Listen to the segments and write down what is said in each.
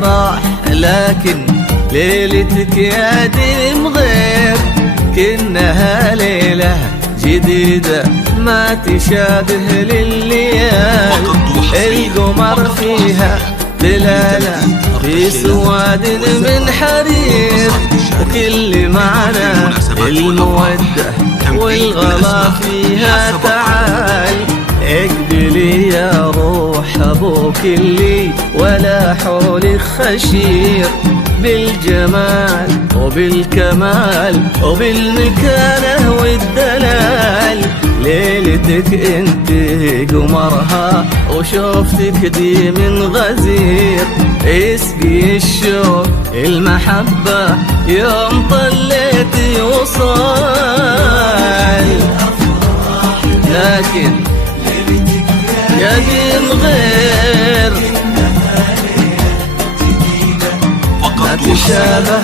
تفرح لكن ليلتك يا ديم غير، كأنها ليلة جديدة ما تشابه لليال. القمر فيها دلالة في سواد من حرير، وكل معنى المودة والغلا فيها تعال. اقبلي يا روح ابوك اللي ولا حولك خشير، بالجمال وبالكمال وبالمكانة والدلال. ليلتك انت قمرها وشوفتك دي من غزير، اسقي الشوق المحبة يوم طليتي وصال. لكن يا دين غير ما تشابه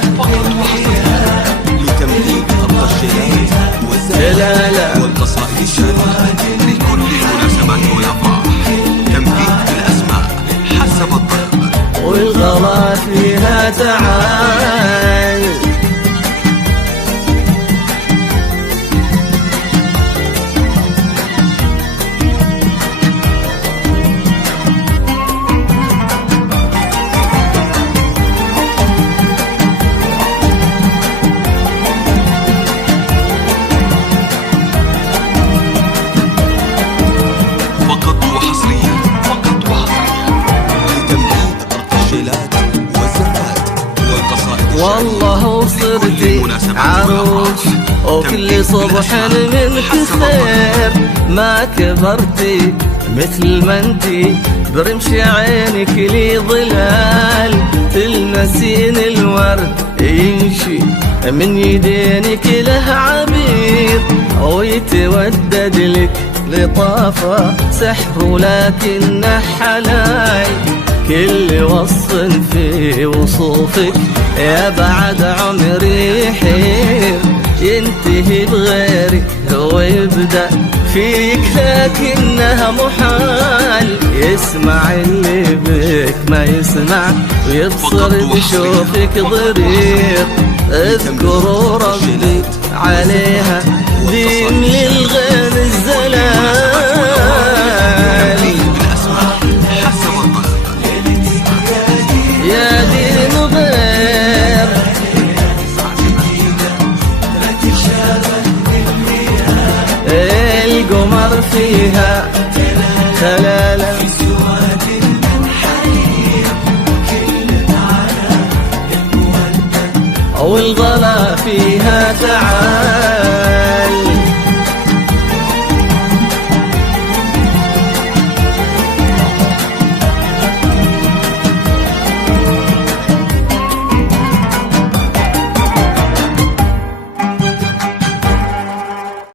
لتمليك الرشيات والزلالة والقصائد الشريفة لكل المناسبات والأفراح. تمليك الأسماء حسب الطلب والغلا فيها تعال. والله وصرتي عروس وكل صبح منك خير، ما كبرتي مثل ما انتي برمش عينك لي ظلال. تلمسين الورد يمشي من يدينك له عبير، ويتودد لك لطافة سحر ولكنه حلال. كل وصف في وصوفك يا بعد عمري يحير، ينتهي بغيرك ويبدأ فيك لكنها محال. يسمع اللي بك ما يسمع ويبصر بشوفك ضرير. اذكروا ربي عليها دين للغير الزلال. يا دين غير القمر فيها خلالة والغلا فيها تعال.